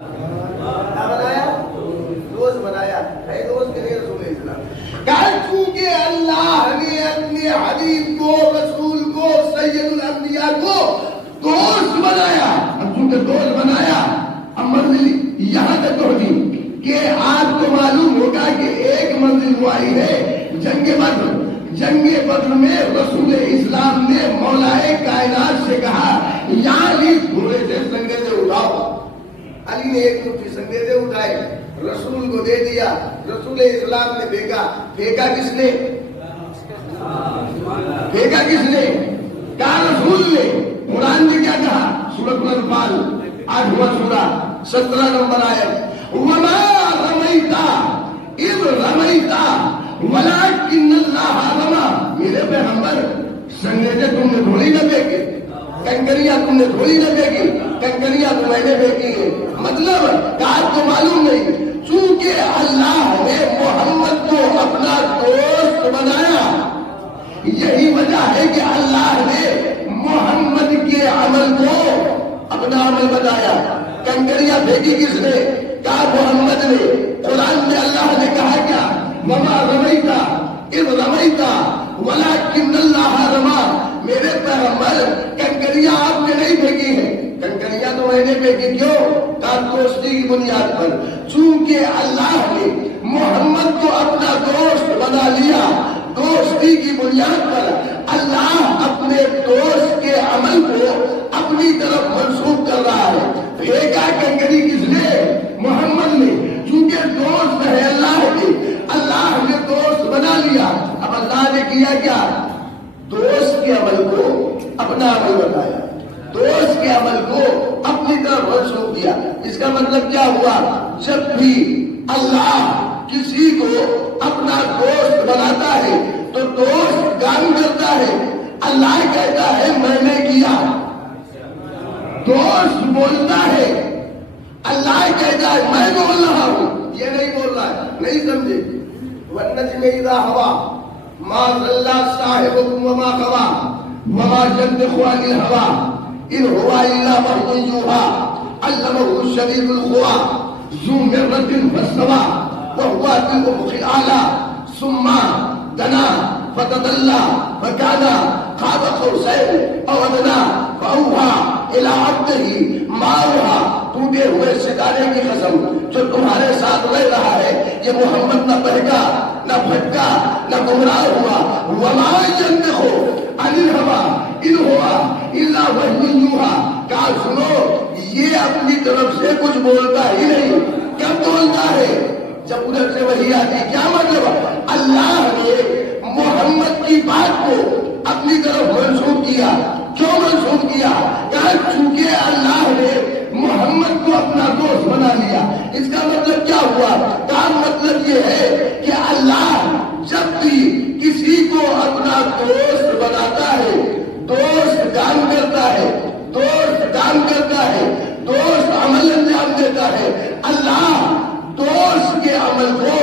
کیا بنایا؟ دوست بنایا ہے، دوست کے لیے رسول اسلام چونکہ اللہ نے اپنے حبیب کو، رسول کو، سید الانبیاء کو دوست بنایا. اب چونکہ دوست بنایا، اب منزل یہاں تک پہنچی کہ آپ کو معلوم ہوگا کہ ایک منزل وہ آئی ہے جنگ بدر. جنگ بدر میں رسول اسلام نے مولائے کائنات سے کہا یا علی تھوڑے سے سنگیدے اٹھاؤ. علی نے ایک مٹھی سنگیدے اٹھائے، رسول کو دے دیا. رسول اسلام نے پھینکا. پھینکا کس نے؟ پھینکا کس نے؟ کہا رسول نے. قرآن نے کیا کہا؟ سورۃ الانفال 8واں سورہ 17 نمبر آیت، وما رمیت اذ رمیت ولکن اللہ رمی. میرے پیغمبر سنگیدے تم نے تھوڑی نہ پھینکے، کنکریاں تم نے تھوڑی نہ پھینکی، کنکریاں تو میں نے پھینکی ہیں. مطلب کہ آپ کو معلوم نہیں، چونکہ اللہ نے محمد کو اپنا دوست بنایا. یہی وجہ ہے کہ اللہ نے محمد کے عمل کو اپنا عمل بنایا. کنکریاں پھینکی کس نے؟ کہا محمد نے. قرآن میں اللہ نے کہا کیا؟ وما رمیت اذ رمیت ولکن اللہ رمی. میرے پیغمبر کنکریاں آپ نے نہیں پھینکی ہیں، کنکریاں تو میں نے پھینکی. کیوں؟ کہا دوستی کی بنیاد پر. چونکہ اللہ نے محمد کو اپنا دوست بنا لیا، دوستی کی بنیاد پر اللہ اپنے دوست کے عمل کو اپنی طرف منسوخ کر رہا ہے. پھینکا کنکری کس نے؟ محمد نے. چونکہ دوست ہے اللہ کے، اللہ نے دوست بنا لیا. اب اللہ نے کیا کیا؟ دوست کے عمل کو اپنا عمل بتایا، دوست کے عمل کو اپنی طرف منسوخ کیا. اس کا مطلب کیا ہوا؟ جب بھی اللہ کسی کو اپنا دوست بناتا ہے تو دوست کام کرتا ہے. اللہ کہتا ہے میں نے کیا، دوست بولتا ہے. اللہ کہتا ہے میں بول رہا ہوں، یہ نہیں بول رہا ہے. نہیں سمجھے؟ والنجم اذا ہوا ما ضل صاحبكم وما غوى وما ينطق عن الهوى ان هو الا وحي يوحى علمه الشديد القوى ذو مرة فاستوى وهو بالأفق الأعلى ثم دنا فتدلى فكان قاب قوسين أو أدنى فأوحى إلى عبده ما أوحى. ٹوٹے ہوئے ستارے کی قسم جو تمہارے ساتھ رہ رہا ہے، یہ محمد نہ بہکا نہ بھٹکا نہ گمراہ ہوا. وما ينطق عن الهوى ان هو الا وحي يوحى. کہا سنو یہ اپنی طرف سے کچھ بولتا ہی نہیں. کب بولتا ہے؟ جب ادھر سے وحی آتی. کیا مطلب؟ اللہ نے محمد کی بات کو اپنی طرف منسوخ کیا. کیوں منسوخ کیا؟ کہا چونکہ اللہ نے محمد کو اپنا دوست بنا لیا. اس کا مطلب کیا ہوا؟ کہا مطلب یہ ہے کہ اللہ جب بھی کسی کو اپنا دوست بناتا ہے، دوست کام کرتا ہے، دوست کام کرتا ہے، دوست عمل انجام دیتا ہے. اللہ دوست کے عمل کو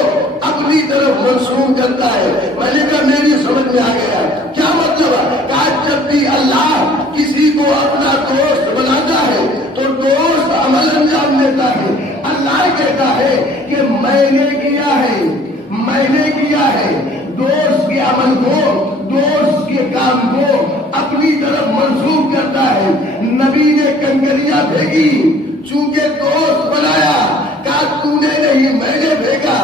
اپنی طرف منسوخ کرتا ہے. میں نے کہا میری سمجھ میں آ گیا. کیا مطلب ہے؟ کہا جب بھی اللہ کسی کو اپنا دوست بناتا ہے تو دوست عمل انجام دیتا ہے. اللہ کہتا ہے کہ میں نے کیا ہے، میں نے کیا ہے. دوست کے عمل کو، دوست کے کام کو اپنی طرف منسوخ کرتا ہے. نبی نے کنکریاں پھینکی، چونکہ دوست بنایا. کہا تو نے نہیں میں نے پھینکا.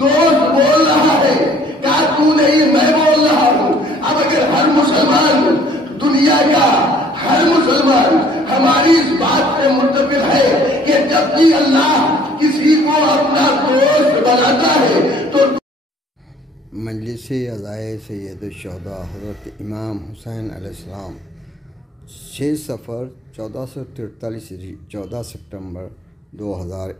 دوست بول رہا ہے، کہا تو نہیں میں بول رہا ہوں. اب اگر ہر مسلمان، دنیا کا ہر مسلمان ہماری اس بات پہ متفق ہے کہ جب بھی اللہ کسی کو اپنا دوست بناتا ہے تو مجلس عزائے سید الشہداء حضرت امام حسین علیہ السلام 6 صفر 1443 14 سپٹمبر 2000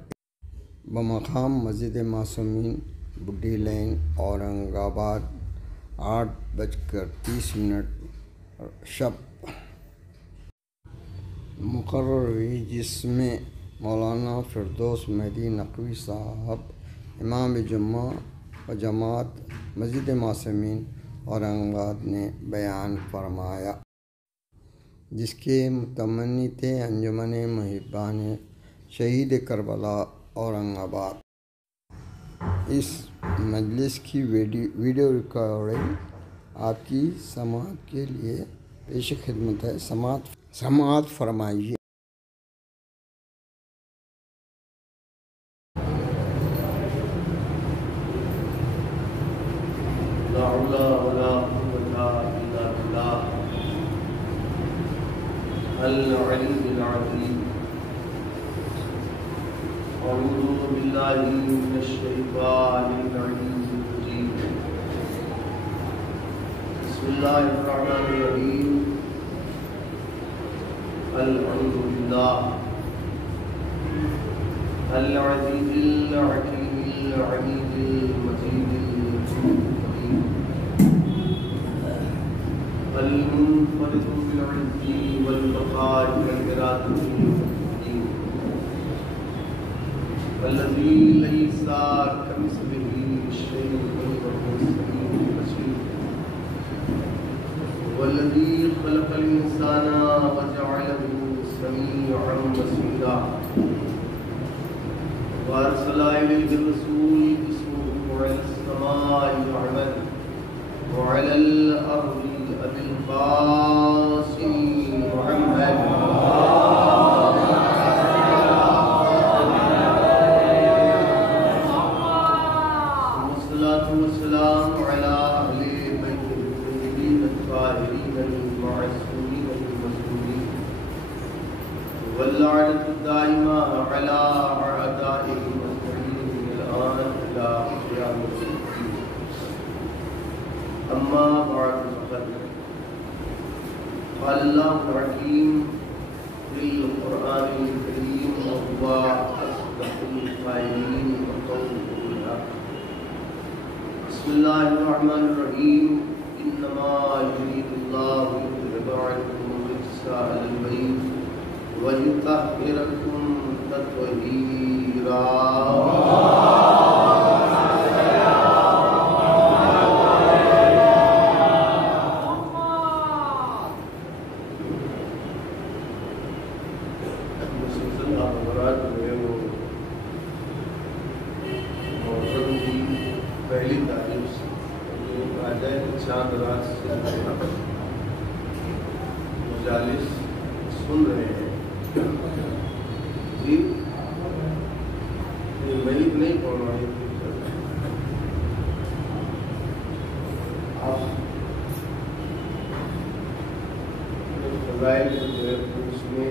بمقام مسجد معصومین بڈی لین اورنگ آباد 8:30 شب مقرر ہوئی، جس میں مولانا فردوس مہدی نقوی صاحب امام جمعہ و جماعت مسجد معصومین اورنگ آباد نے بیان فرمایا، جس کے متمنی تھے انجمن محبان شہید کربلا اورنگ آباد۔ اس مجلس کی ویڈیو ریکارڈنگ آپ کی سماعت کے لیے پیش خدمت ہے، سماعت فرمائیے۔ لا حول ولا قوة إلا بالله العلي العظيم۔ أعوذ بالله من الشيطان الرجيم، بسم الله الرحمن الرحيم، الحمد لله العزيز الحكيم العليم المجيد المنفرد بالعز والبقاء والإرادة والتقدير، الذي ليس كمثله شيء وهو السميع البصير، والذي خلق الإنسان وجعله سميعا بصيرا، وأرسل إليه الرسول اسمه على السماء أحمد وعلى الأرض أبي القاسم محمد، والصلاة والسلام على أهل بيته الطيبين الطاهرين المعصومين المسلمين، واللعنة الدائمة على أعدائهم أجمعين من الآن إلى قيام الدين، أما بعد فقد قال الله الحكيم في القرآن الكريم، وهو أصدق القائلين وقوله الحق، بسم الله الرحمن الرحيم، إنما يريد الله ليذهب عنكم الرجس أهل البيت ويطهركم تطهيرا۔ پہلی تعلیم چاند رات سے مجالس سن رہے ہیں جی، وہی نہیں پڑھنا ہے آپ فضائل جو ہے اس میں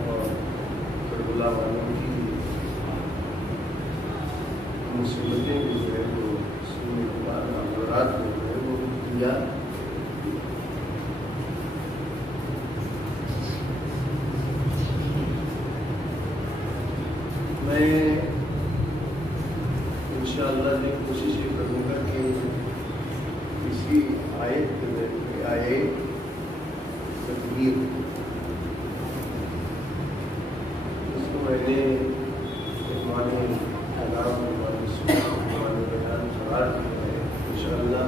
اور کربلا والوں کی مصیبتیں بھی جو ہے وہ سننے کے بعد معذرات جو ہے وہ کیا۔ میں انشاءاللہ کوشش یہ کروں گا کہ اسی آیت کے آئے تطہیر اس کو میں نے معنی کلام معنی بیان قرار دیا ہے۔ انشاءاللہ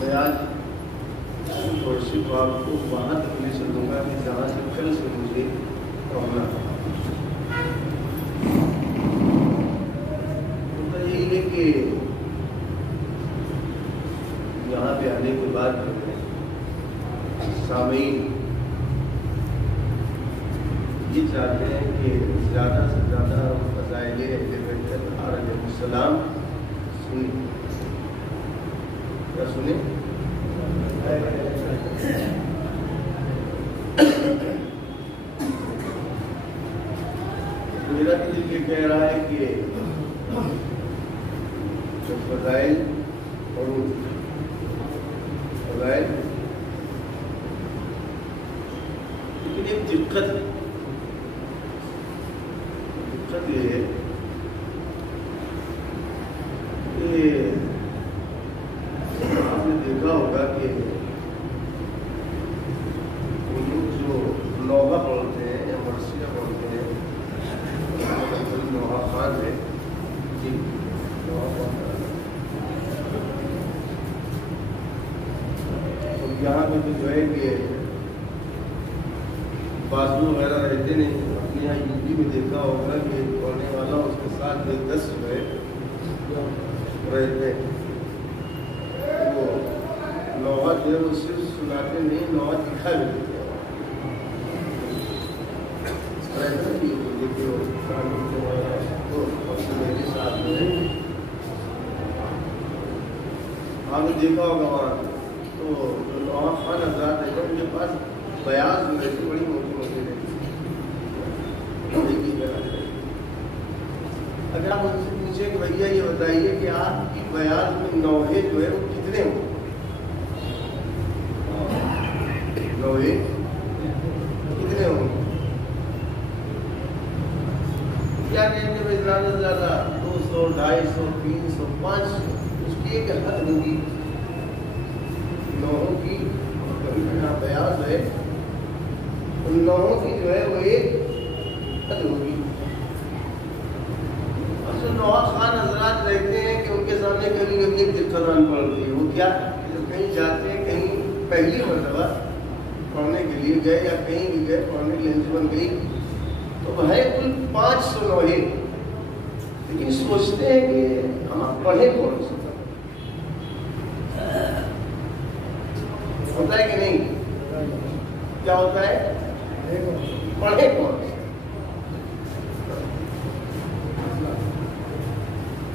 میں آج اور صرف آپ کو وہاں تک لے چلوں گا کہ جہاں سے کل سے مجھے پڑھنا ہے۔ یہی ہے کہ یہاں پہ آنے کے بعد سامعین یہ چاہتے ہیں کہ زیادہ سے زیادہ فضائل اہل بیت اطہار علیہ السلام سنیں، کیا سنیں؟ میرا دل یہ کہہ رہا ہے کہ جو فضائل اور فضائل لیکن ایک دقت ہے، دقت یہ ہے کہ آپ نے دیکھا ہوگا کہ وہ لوگ جو نوحہ پڑھتے ہیں یا مرثیہ پڑھتے ہیں، نوحہ خان ہے جی، نوحہ خان یہاں پہ تو جو ہے کہ بازو وغیرہ رہتے نہیں. اپنے یہاں یو پی میں دیکھا ہوگا کہ پڑھنے والا اس کے ساتھ 10 جو ہے رہتے ہیں. وہ نوحہ جو ہے وہ صرف سناتے نہیں، نوحہ دکھا بھی دیتے ہیں. آپ نے دیکھا ہوگا وہاں تو جو نوحہ خان حضرات رہتے ہیں ان کے پاس بیاض جو رہتی بڑی موٹی موٹی رہتی. اگر آپ ان سے پوچھیں کہ بھیا یہ بتائیے کہ آپ کی بیاض میں نوحے جو ہے وہ کتنے ہوں؟ نوحے کتنے ہوں؟ کیا کہیں گے زیادہ سے زیادہ 200 250 300 500 اس کی ایک حد ہوگی نوحوں کی. کبھی بنا بیاض ہے ان نوحوں کی جو ہے وہ ایک حد ہوگی. جو نوحہ خان حضرات رہتے ہیں کہ ان کے سامنے کبھی کبھی ایک دقت آن پڑتی ہے. وہ کیا جب کہیں جاتے ہیں، کہیں پہلی مرتبہ پڑھنے کے لیے گئے یا کہیں بھی گئے پڑھنے کے لیے بن گئی تو ہے کل 500 نوحے، لیکن سوچتے ہیں کہ ہم پڑھیں کون سا. ہوتا ہے کہ نہیں؟ کیا ہوتا ہے؟ پڑھیں کون سا.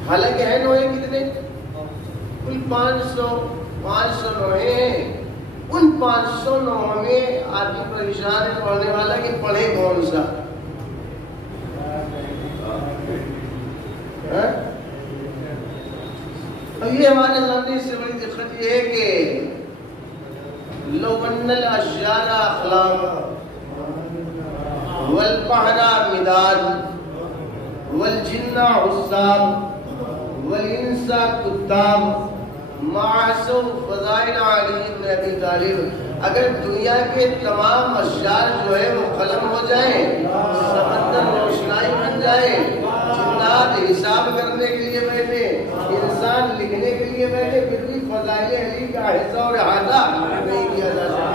حالانکہ ہے نوحے کتنے؟ کل 500 نوحے ہیں. ان 500 نوحوں میں آدمی پریشان ہے پڑھنے والا کہ پڑھے کون سا. اب یہ ہمارے سامنے اس سے بڑی دقت یہ ہے کہ لو ان الاشجار اخلاق والبحر مداد والجن حساب والانس کتاب معصو فضائل علی بن ابی طالب. اگر دنیا کے تمام اشجار جو ہے وہ قلم ہو جائیں، سمندر روشنائی بن جائے، جنات حساب کرنے کے لیے بیٹھے، انسان لکھنے کے لیے بیٹھے، پھر بھی فضائل علی کا حصہ اور احاطہ نہیں کیا جا سکتا.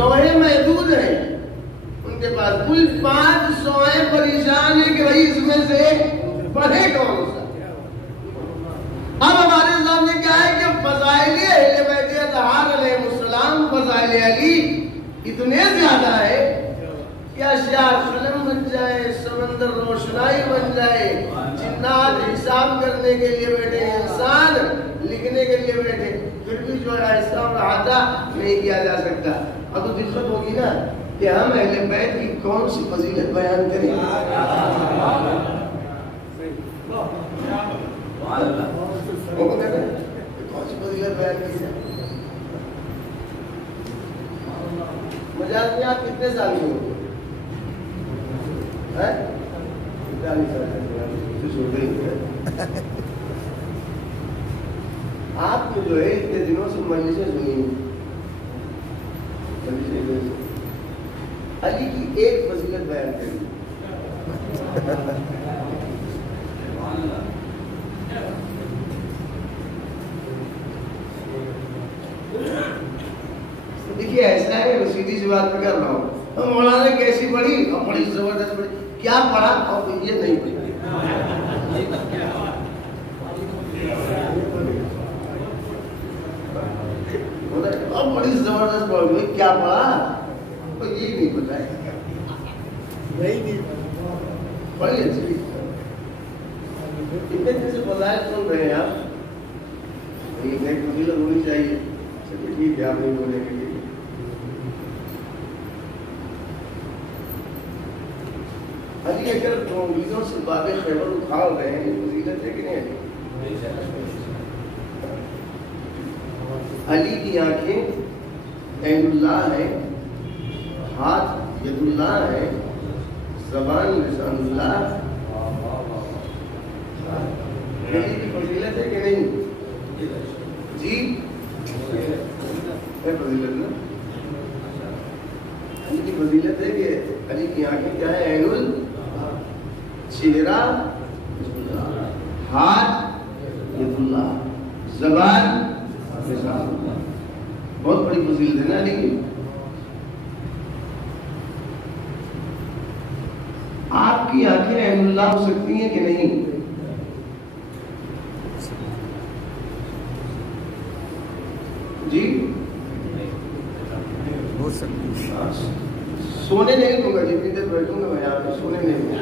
نوحے محدود ہیں ان کے پاس، کل 500 ہیں. پریشان ہے کہ بھائی اس میں سے پڑھے کون سا. اب ہمارے سامنے کیا ہے کہ فضائل اہل بیت اطہار علیہ السلام، فضائل علی اتنے زیادہ ہے کہ اشیاء قلم بن جائے، سمندر روشنائی بن جائے، جنات حساب کرنے کے لیے بیٹھے، انسان لکھنے کے لیے بیٹھے، پھر بھی جو ہے ایسا اور احاطہ نہیں کیا جا سکتا. اب تو دقت ہوگی نا کہ ہم اہل بیت کی کون سی فضیلت بیان کریں. کون سی فضیلت بیان کی ہے؟ مجاز میں آپ کتنے سال کے ہو؟ 40 سال. آپ کو جو ہے اتنے دنوں سے مجلسیں سنی علی کی ایک فضیلت بیان کریں. دیکھیے ایسا ہے کہ سیدھی سی بات میں کر رہا ہوں. مولانا نے کیسی پڑھی اور بڑی زبردست پڑھی، کیا پڑھا اور یہ نہیں پڑھی. اور بڑی زبردست پڑھ گئی، کیا پڑھا یہ نہیں پتا ہے. بڑی اچھی اتنے دن سے فضائل سن رہے ہیں آپ. ایک فضیلت ہونی چاہیے. ٹھیک ہے، آپ نہیں بولیں گے. علی اگر انگریزوں سے باب خیبر اکھاڑ رہے ہیں، یہ فضیلت ہے کہ نہیں ہے؟ علی کی آنکھیں عین اللہ ہے، ہاتھ ید اللہ ہے، زبان لسان اللہ. علی کی فضیلت ہے کہ نہیں؟ جی ہے فضیلت نا. علی کی فضیلت ہے کہ علی کی آنکھیں کیا ہے؟ عین اللہ، چہرہ ہاتھ ید اللہ، زبان لسان اللہ. بہت بڑی فضیلت ہے نا علی کی. آپ کی آنکھیں عین اللہ ہو سکتی ہیں کہ نہیں؟ جی ہو سکتی ہے. سونے نہیں دوں گا، جتنی دیر بیٹھوں گا میں یہاں پہ سونے نہیں دوں گا.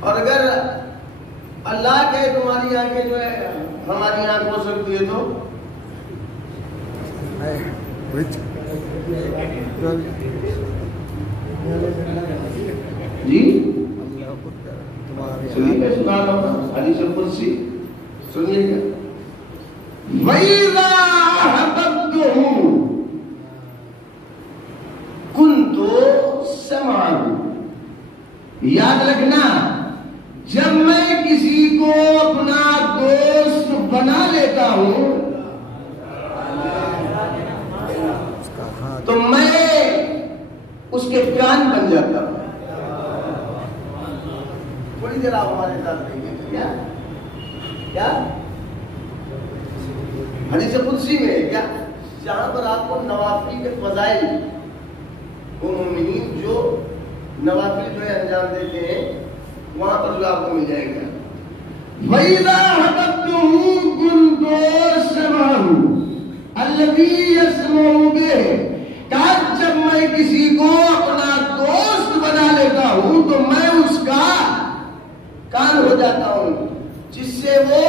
اور اگر اللہ کہے تمہاری آنکھیں جو ہے ہماری آنکھ ہو سکتی ہے تو جی سنیے سبحان اللہ. حدیث قدسی سنیے گا. وَإِذَا أَحْبَبْتُهُ كُنْتُ سَمْعَهُ. یاد رکھنا، جب میں کسی کو اپنا دوست بنا لیتا ہوں تو میں اس کے کان بن جاتا ہوں. تھوڑی دیر آپ ہمارے ساتھ رہیں گے. کیا حدیث قدسی میں ہے کیا؟ جہاں پر آپ کو نوافل کے فضائل، وہ مومنین جو نوافل جو ہے انجام دیتے ہیں، وہاں پر جو آپ کو مل جائے گا. وَإِذَا حَبَبْتُهُ كُنْتُ سَمْعَهُ الَّذِي يَسْمَعُ بِهِ. کہ جب میں کسی کو اپنا دوست بنا لیتا ہوں تو میں اس کا کان ہو جاتا ہوں جس سے وہ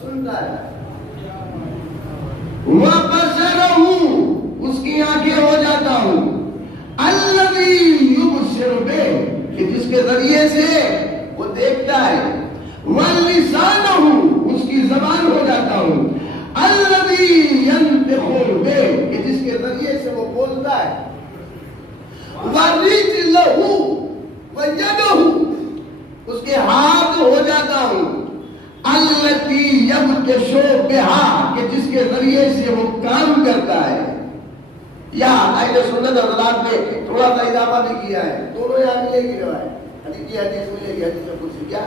سنتا ہے. وَبَصَرَهُ، اس کی آنکھیں ہو جاتا ہوں. الَّذِي يُبْصِرُ بِهِ، کہ جس کے ذریعے سے وہ دیکھتا ہے. وَلِسَانَهُ، اس کی زبان ہو جاتا ہوں. الَّذِي يَنْطِقُ بِهِ، کہ جس کے ذریعے سے وہ بولتا ہے. وَرِجْلَهُ وَيَدَهُ، اس کے ہاتھ ہو جاتا ہوں. الَّتِي يَبْطِشُ بِهَا، کہ جس کے ذریعے سے وہ کام کرتا ہے. یا اہل سنت حضرات نے تھوڑا سا اضافہ بھی کیا ہے. دونوں یہاں ملے گی روایت، حدیث کی حدیث ملے گی. حدیث قدسی کیا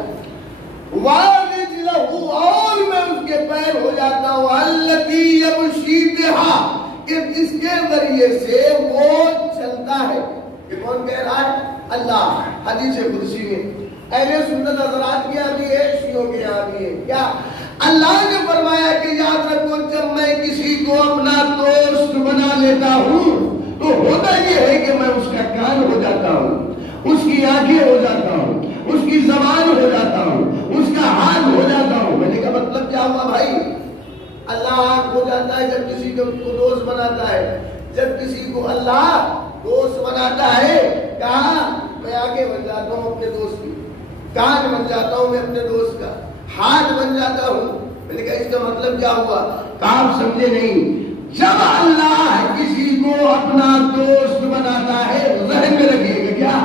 وَرِجْلَهُ، اور میں اس کے پیر ہو جاتا ہوں. الَّتِي يَمْشِي بِهَا، کہ جس کے ذریعے سے وہ چلتا ہے. یہ کون کہہ رہا ہے؟ اللہ. حدیث قدسی میں اہل سنت حضرات کے یہاں بھی ہے، شیعوں کے یہاں بھی ہے. کیا اللہ نے فرمایا کہ یاد رکھو، جب میں کسی کو اپنا دوست بنا لیتا ہوں تو ہوتا یہ ہے کہ میں اس کا کان ہو جاتا ہوں، اس کی آنکھیں ہو جاتا ہوں، اس کی زبان ہو جاتا ہوں، اس کا ہاتھ ہو جاتا ہوں. میں نے کہا مطلب کیا ہوا بھائی؟ اللہ آنکھ ہو جاتا ہے جب کسی کو دوست بناتا ہے. جب کسی کو اللہ دوست بناتا ہے، کہا میں آگے بن جاتا ہوں اپنے دوست کی، کان بن جاتا ہوں میں اپنے دوست کا، ہاتھ بن جاتا ہوں. میں نے کہا اس کا مطلب کیا ہوا؟ کہا آپ سمجھے نہیں. جب اللہ کسی کو اپنا دوست بناتا ہے، ذہن میں رکھیے گا کیا،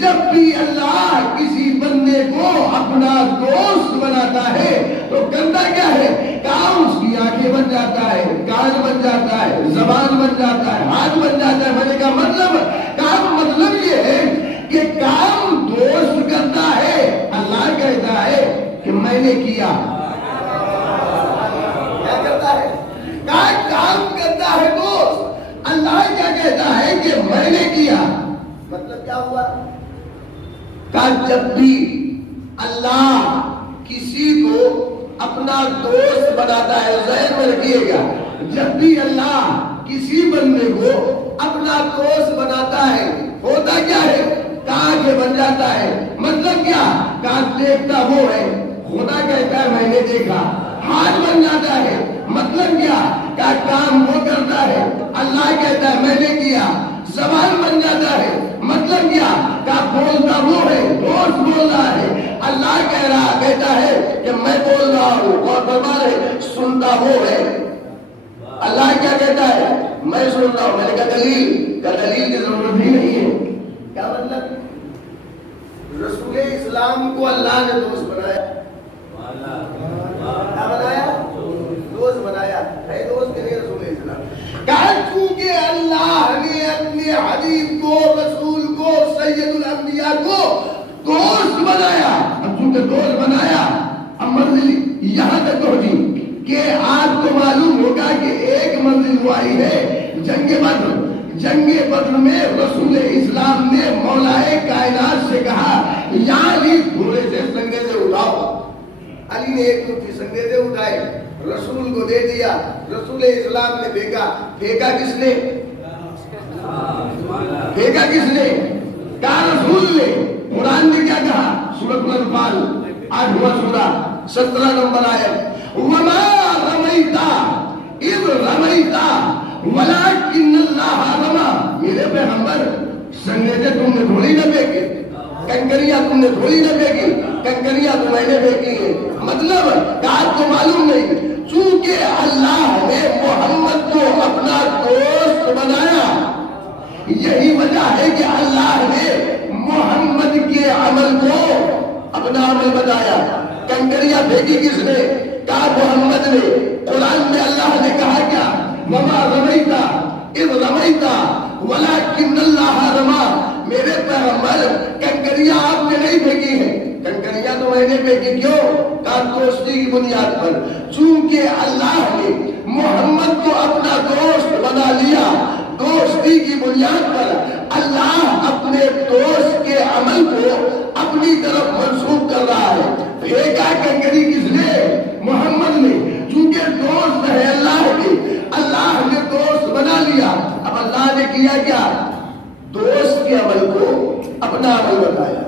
جب بھی اللہ کسی بندے کو اپنا دوست بناتا ہے تو کرتا کیا ہے؟ کہا اس کی کی آنکھیں بن جاتا ہے، کان بن جاتا ہے، زبان بن جاتا ہے، ہاتھ بن جاتا ہے. میں نے کہا مطلب یہ ہے کہ کام دوست کرتا ہے. اللہ کہتا ہے کہ میں نے کیا. کیا کرتا ہے؟ کام کرتا ہے دوست. اللہ کیا کہتا ہے کہ میں نے کیا. مطلب کیا ہوا؟ کہ جب بھی اللہ کسی کو اپنا دوست بناتا ہے، ذہن میں رکھیے گا، جب بھی اللہ کسی بندے کو اپنا دوست بناتا ہے ہوتا کیا ہے؟ کاج بن جاتا ہے. مطلب کیا؟ کاج دیکھتا وہ ہے، خدا کہتا ہے میں نے دیکھا. ہاتھ بن جاتا ہے. مطلب کیا؟ کہ کام وہ کرتا ہے، اللہ کہتا ہے میں نے کیا. زبان بن جاتا ہے. مطلب کیا؟ کہ بولتا وہ ہے، دوست بول رہا ہے، اللہ کہتا ہے کہ میں بول رہا ہوں. اور فرما رہے سنتا وہ ہے. اللہ کیا کہتا ہے؟ میں سن رہا ہوں. میں نے کہا دلیل کی ضرورت ہی نہیں ہے. کیا مطلب؟ رسول اسلام کو اللہ نے دوست بنایا. کیا بنایا؟ دوست بنایا. ہے دوست کے لیے رسول اسلام. کہا چونکہ اللہ نے اپنے حبیب کو، رسول کو، سید الانبیاء کو دوست بنایا. اب چونکہ دوست بنایا، اب منزل یہاں تک پہنچی کہ آپ کو معلوم ہوگا کہ ایک منزل وہ آئی ہے جنگ بدر. جنگ بدر میں رسول اسلام نے مولائے کائنات سے کہا یا علی تھوڑے سے سنگیزے اٹھاؤ. علی نے ایک مٹھی سنگیزے اٹھائے، رسول کو دے دیا. رسول اسلام نے پھینکا کس نے؟ پھینکا کس نے؟ کہا رسول نے. قرآن نے کیا کہا؟ سورۃ الانفال 8واں سورہ 17 نمبر آیت، وما رمیتا اذ رمیتا ولکن اللہ رمی. میرے پیغمبر سنگیزے تم نے تھوڑی نہ پھینکے، کنکریاں تم نے تھوڑی نہ پھینکی، کنکریاں تو میں نے پھینکی ہیں. مطلب کہ آپ کو معلوم نہیں، چونکہ اللہ نے محمد کو اپنا دوست بنایا. یہی وجہ ہے کہ اللہ نے محمد کے عمل کو اپنا عمل بنایا. کنکریاں پھینکی کس نے؟ کہا محمد نے. قرآن میں اللہ نے کہا کیا؟ وما رمیتا اذ رمیتا ولکن اللہ رمی. میرے پیغمبر کنکریاں آپ نے نہیں پھینکی ہیں، کنکریاں تو میں نے پھینکی. کیوں؟ کہا دوستی کی بنیاد پر. چونکہ اللہ نے محمد کو اپنا دوست بنا لیا، دوستی کی بنیاد پر اللہ اپنے دوست کے عمل کو اپنی طرف منسوخ کر رہا ہے. پھینکا کنکری کس نے؟ محمد نے. چونکہ دوست ہے اللہ کے، اللہ نے دوست بنا لیا. اب اللہ نے کیا کیا؟ دوست کے عمل کو اپنا عمل بتایا،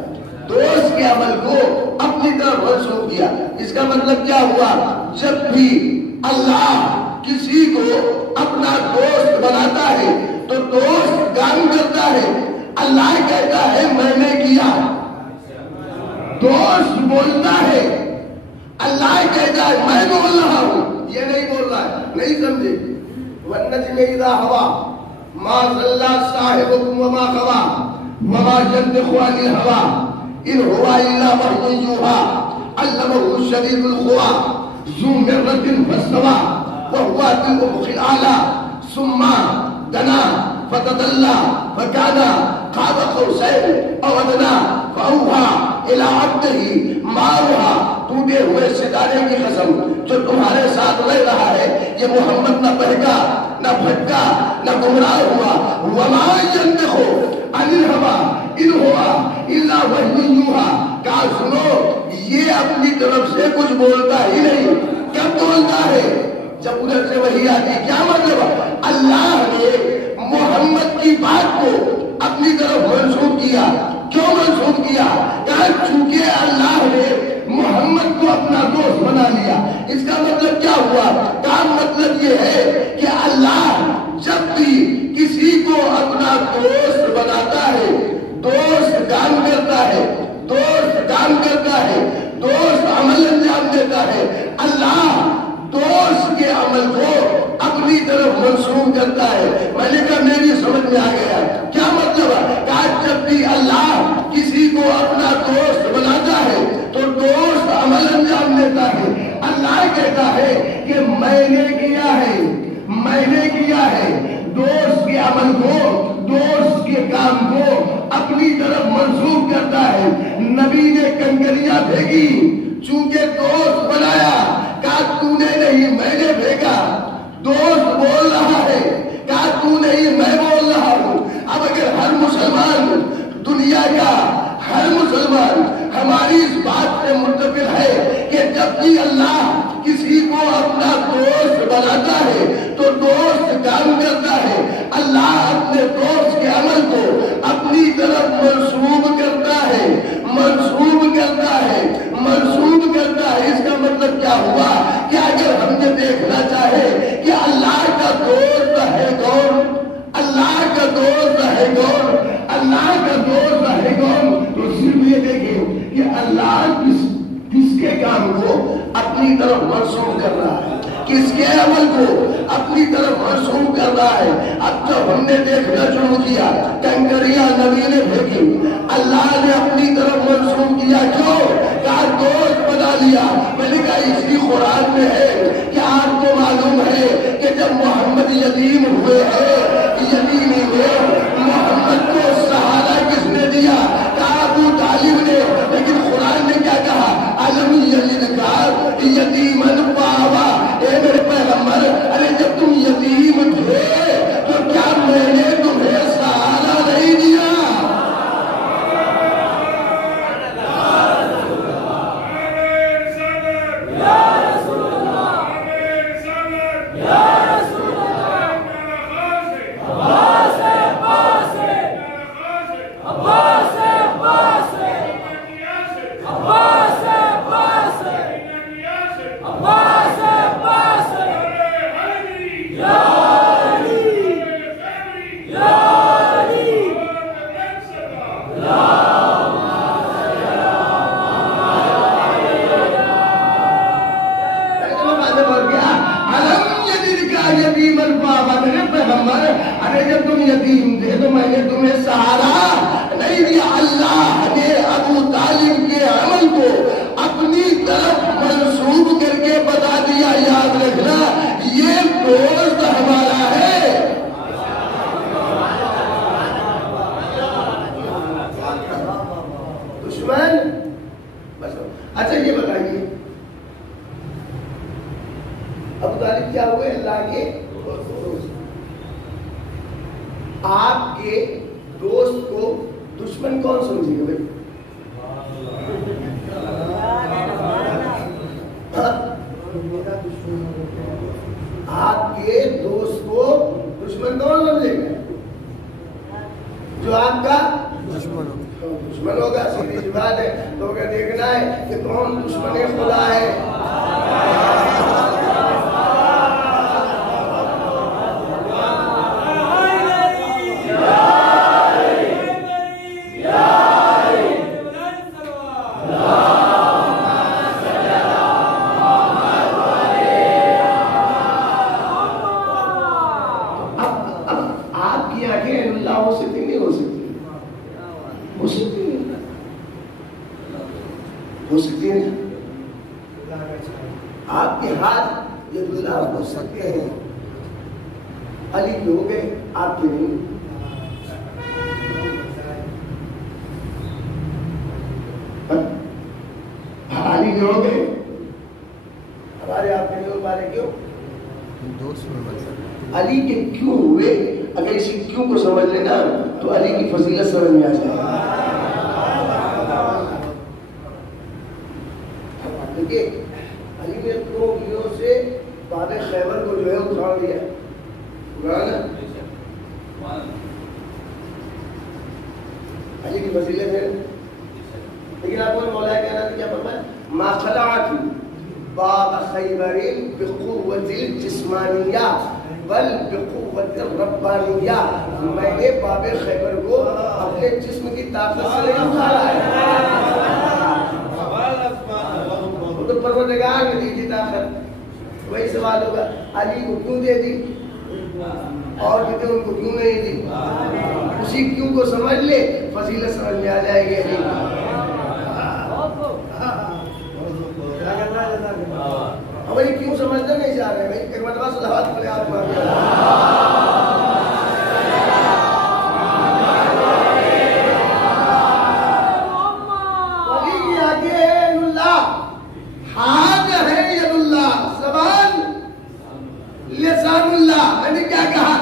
دوست کے عمل کو اپنی طرف منسوخ کیا. اس کا مطلب کیا ہوا؟ جب بھی اللہ کسی کو اپنا دوست بناتا ہے تو دوست کام کرتا ہے. اللہ کہتا ہے میں نے کیا. دوست بولتا ہے، اللہ کہتا ہے میں بول رہا ہوں. یہ نہیں بول رہا ہے، نہیں سمجھے. والنجم اذا ہوا ما ضل صاحبكم وما غوى وما ينطق عن الهوى ان هو الا وحي يوحى علمه شديد القوى ذو مرة فاستوى وهو بالأفق الأعلى ثم دنا فتدلى فكان قاب قوسين أو أدنى فأوحى إلى عبده ما أوحى. ٹوٹے ہوئے ستارے کی قسم جو تمہارے ساتھ رہ رہا ہے، یہ محمد نہ بہکا نہ بھٹکا نہ گمراہ ہوا. وما ينطق عن الهوى ان هو الا وحي يوحى. کہا سنو یہ اپنی طرف سے کچھ بولتا ہی نہیں. کب بولتا ہے؟ جب ادھر سے وحی آتی. کیا مطلب؟ اللہ نے محمد کی بات کو اپنی طرف منسوخ کیا. کیوں منسوخ کیا؟ کہا چونکہ اللہ نے محمد کو اپنا دوست بنا لیا. اس کا مطلب کیا ہوا؟ کہا مطلب یہ ہے کہ اللہ جب بھی کسی کو اپنا دوست بناتا ہے، دوست کام کرتا ہے، دوست کام کرتا ہے، دوست عمل انجام دیتا ہے. اللہ دوست کے عمل کو اپنی طرف منسوخ کرتا ہے. میں نے کہا میری سمجھ میں آ گیا. کیا مطلب ہے؟ کہ جب بھی اللہ کسی کو اپنا دوست بناتا ہے تو دوست عمل انجام دیتا ہے. اللہ کہتا ہے کہ میں نے کیا ہے دوست کے عمل کو، دوست کے کام کو اپنی طرف منسوخ کرتا ہے۔ نبی نے کنکریاں بھیگی، چونکہ دوست بنایا، کہا تو نے نہیں میں نے بھیگا۔ دوست بول رہا ہے، کہا تو نہیں میں بول رہا ہوں۔ اب اگر ہر مسلمان، دنیا کا ہر مسلمان ہماری اس بات سے متفق ہے کہ جب بھی اللہ کسی کو اپنا دوست بناتا ہے تو دوست کام کرتا ہے، اللہ اپنے دوست کے عمل کو اپنی طرف منسوب کرتا ہے۔ اس کا مطلب کیا ہوا کہ اگر ہم یہ دیکھنا چاہے کہ اللہ کا دوست ہے کون، تو صرف یہ دیکھیں کہ اللہ کس کے کام کو اپنی طرف منسوخ کر رہا ہے، کس کے عمل کو اپنی طرف منسوخ کر رہا ہے۔ اب جب ہم نے دیکھنا شروع کیا، کنکریاں نبی نے بھیجی، اللہ نے اپنی طرف منسوخ کیا، کیوں؟ کہا دوست بنا لیا۔ میں نے کہا اسی قرآن میں ہے کہ آپ کو معلوم ہے کہ جب محمد یتیم ہوئے محمد کو سہارا کس نے دیا؟ کہا ابو طالب نے۔ لیکن قرآن نے کیا کہا؟ علم یلدکار یتیمن پاوا۔ اے میرے پیغمبر، ارے جب تم یتیم تھے تو کیا میں نے تمہیں سہارا نہیں دیا؟ ارے جب تم یتیم تھے تو میں نے تمہیں سہارا نہیں دیا۔ اللہ نے ابو طالب کے عمل کو اپنی طرف منسوب کر کے بتا دیا، یاد رکھنا یہ دوست ہمارا ہے۔ دشمن اچھا یہ بتائیے ابو طالب کیا ہوئے؟ اللہ کے آپ کے دوست کو دشمن کون سمجھے گا بھائی؟ آپ کے دوست کو دشمن کون سمجھے گا؟ جو آپ کا دشمن ہوگا۔ سیدھی سی بات ہے، تو اگر دیکھنا ہے کہ کون دشمن خدا ہے۔ ہو سکتی ہے آپ کے ہاتھ یہ اللہ ہو سکتے ہیں، علی کے ہو گئے آپ کے نہیں۔ علی کے ہو گئے ہمارے آپ کے نہیں ہو پا رہے، کیوں؟ علی کے کیوں ہوئے؟ اگر اسی کیوں کو سمجھ لینا تو علی کی فضیلت سمجھ میں آ جائے گا۔ علی نے کیوں سے باب خیبر کو جو ہے اٹھا دیا، علی کی فضیلت ہے۔ لیکن آپ کو مولا کہنا تھا کیا فرمایا؟ ما خلعت باب خیبر بقوت الجسمانیہ بل بقوت الربانیہ، میں نے باب خیبر کو اپنے جسم کی طاقت سے نہیں اٹھایا ہے، تو پروردگار نے دی تھی طاقت۔ وہی سوال ہوگا علی کو کیوں دے دی اور کہتے ان کو کیوں نہیں دی؟ اسی کیوں کو سمجھ لے فضیلت سمجھ میں آ جائے گی علی۔ ہماری کیوں سمجھنا نہیں چاہتے؟ جا رہے ہیں بھائی، ایک مرتبہ صلوات پڑھیں آپ کو ولی کی آگے ہے اللہ، ہاتھ ہے ید اللہ، زبان لسان اللہ. میں نے کیا کہا؟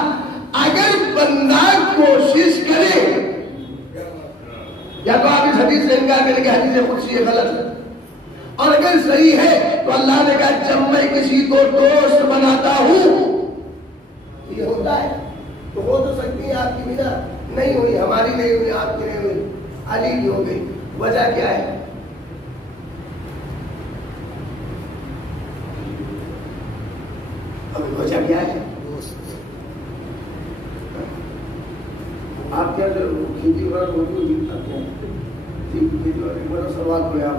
اگر بندہ کوشش کرے، یا تو آپ اس حدیث سے انکار کریں کہ حدیث قدسی یہ غلط ہے، اور اگر صحیح ہے تو اللہ نے کہا جب میں کسی کو دوست بناتا ہوں یہ ہوتا ہے، تو ہو تو سکتی ہے آپ کی بنا نہیں ہوئی، ہماری نہیں ہوئی، آپ کی نہیں ہوئی، علی کی ہو گئی. وجہ کیا ہے؟ وجہ کیا ہے؟ آپ کیا کھیتی والا موجود کھیتی والے بڑا سوال کوئی آپ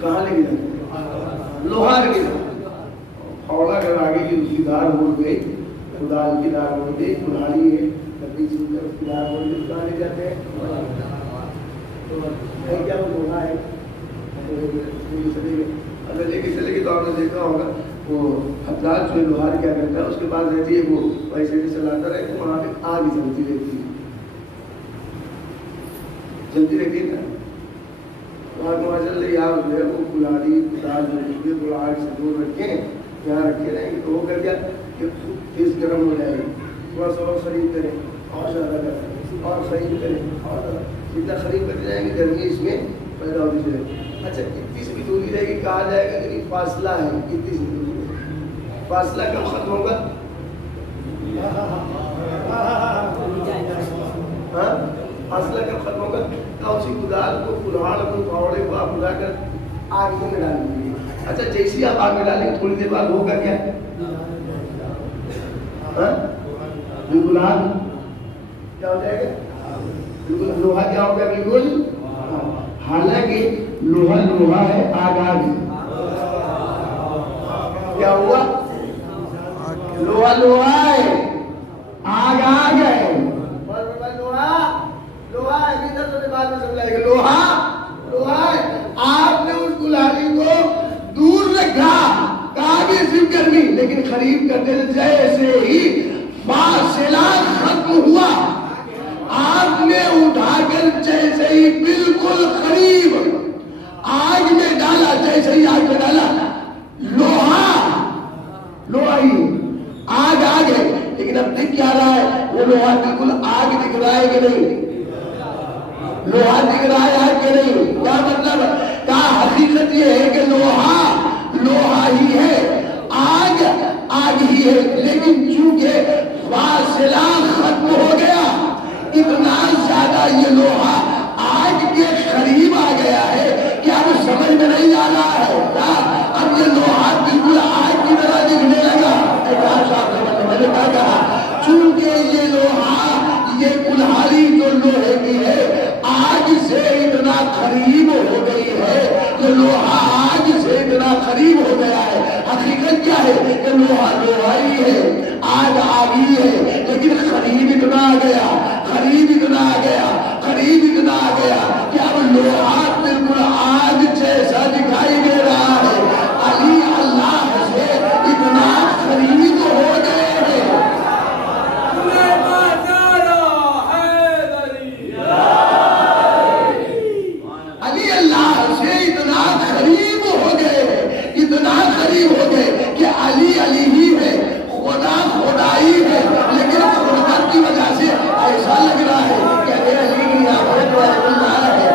کہاں لے گیا؟ لوہا لے گیا. پھوڑا کر آگے کی اس کی دھار مڑ گئی، کدال کی دھار مڑ گئی، کلاڑی ہے لکڑی سے اس کی دھار مڑ گئی. کہاں لے جاتے ہیں؟ کیا وہ لوہا ہے؟ اگر لے کے چلے گی تو آپ نے دیکھا ہوگا وہ حداد جو لوہار کیا کرتا ہے، اس کے بعد رہتی ہے وہ ویسے بھی چلاتا رہے تو وہاں پہ آگ ہی چلتی رہتی ہے، چلتی رہتی ہے نا. آگ وہاں چل رہی آپ جو ہے وہ کلاڑی کدال جو ہے وہ آگ سے دور رکھیں، یہاں رکھے رہیں گے تو وہ کر کیا کہ تیز گرم ہو جائے گی. تھوڑا سا اور خرید کریں اور زیادہ کریں اور خرید کریں اور جتنا خرید کرتے جائیں گے گرمی اس میں پیدا ہوتی جائے گی. اچھا کتنی سی بھی دوری رہے گی، کہا جائے گا کہ فاصلہ ہے کتنی سی دوری ہے، فاصلہ کب ختم ہوگا؟ فاصلہ کب ختم ہوگا؟ اسی کدال کو کلاڑ کو پھاوڑے کو آپ اٹھا کر آگ میں ڈالیں گے. اچھا جیسی آپ آگ میں ڈالیں تھوڑی دیر بعد ہوگا کیا؟ بالکل آگ کیا ہو جائے گا؟ بالکل لوہا کیا ہوگا؟ بالکل. حالانکہ لوہا لوہا ہے، آگ آگ ہے. کیا ہوا؟ لوہا لوہا ہے، آگ آگ ہے. لوہا ہے، بعد میں سمجھائے گا. لوہا لوہا ہے. آپ نے اس کلاڑی کو دور رکھا، کہا بھی صرف گرمی، لیکن قریب کرتے جیسے ہی فاصلہ ختم ہوا، آپ نے اٹھا کر جیسے ہی بالکل قریب آگ میں ڈالا، جیسے ہی آگ میں ڈالا لوہا لوہا ہی آگ آگ ہے. لیکن اب دکھ کیا رہا ہے؟ وہ لوہا بالکل آگ دکھ رہا ہے کہ نہیں؟ لوہا دکھ رہا ہے کہ نہیں؟ کیا مطلب؟ کیا حقیقت یہ ہے کہ لوہا لوہا ہی ہے، آگ آگ ہی ہے، لیکن چونکہ فاصلہ ختم ہو گیا، اتنا زیادہ یہ لوہا آگ کے قریب آ گیا ہے کہ اب سمجھ میں نہیں آ رہا ہے کیا اب یہ لوہا بالکل آگ کی طرح دکھنے لگا. میں نے کہا چونکہ یہ لوہا یہ کلہاڑی جو لوہے کی ہے آگ سے اتنا قریب ہو گئی ہے کہ لوہا آگ سے اتنا قریب ہو گیا ہے. حقیقت کیا ہے کہ لوہا لوہا ہی ہے، آگ آگ ہی ہے، لیکن قریب اتنا آ گیا، قریب اتنا آ گیا، قریب اتنا آ گیا کہ اب لوہا بالکل آگ جیسا دکھائی دے رہا ہے. علی اللہ سے اتنا قریب ہو گئے ہیں. علی اللہ سے اتنا قریب ہو گئے، اتنا قریب ہو گئے کہ علی علی ہی ہے، خدا خدائی ہے، لیکن خدمت کی وجہ سے ایسا لگ رہا ہے کہ علی علی اللہ ہے.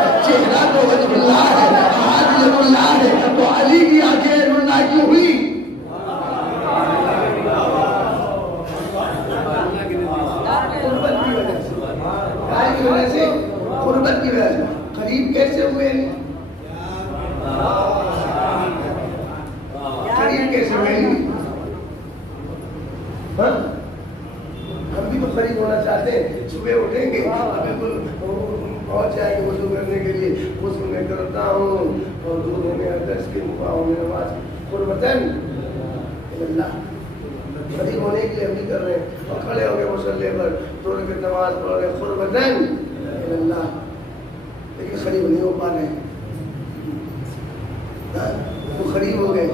قریب کیسے ہوئے؟ ہم بھی تو قریب ہونا چاہتے ہیں. صبح اٹھیں گے بالکل پہنچ جائیں گے وضو کرنے کے لیے. وضو میں کرتا ہوں اور دودھ میں درس کی مقام میں نماز قربتاً اللہ قریب ہونے کے لیے ہم بھی کر رہے ہیں. اور کھڑے ہو گئے مصلی پر توڑ کے نماز پڑھ رہے قربتاً اللہ, لیکن قریب نہیں ہو پا رہے ہیں. وہ قریب ہو گئے,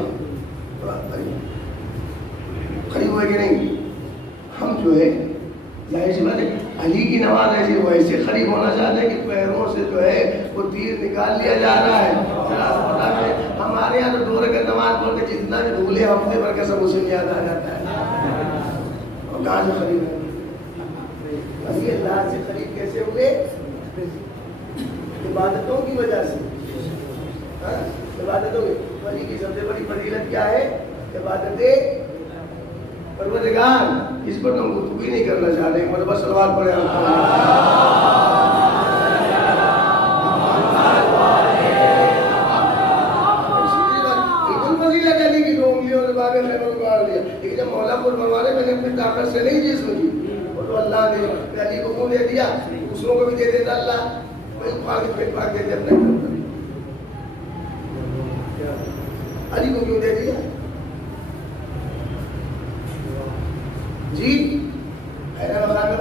قریب ہوئے کہ نہیں؟ ہم جو ہے ظاہر سی بات ہے علی کی نماز ایسی وہ ایسے قریب ہونا چاہتے ہیں کہ پیروں سے جو ہے وہ تیر نکال لیا جا رہا ہے. ہمارے یہاں تو 2 رکعت نماز پڑھ کے جتنا بھی بھولے ہفتے بھر کا سب اسے یاد آ جاتا ہے. اور کہاں سے قریب ہے؟ علی اللہ سے قریب کیسے ہوئے؟ عبادتوں کی وجہ سے. عبادتوں کی علی کی سب سے بڑی فضیلت کیا ہے؟ عبادت پروردگار. اس پر تو ہم گفتگو نہیں کرنا چاہ رہے. مرتبہ صلوات پڑھیں. لیکن جب مولا کو بنوانے میں نے اپنی طاقت سے نہیں جسم کی, وہ تو اللہ نے علی کو کیوں دے دیا؟ دوسروں کو بھی دے دیتا اللہ. وہی پاک پیٹ پاک دیتے اپنے علی کو کیوں دے دیا؟ جی خیر مقام میں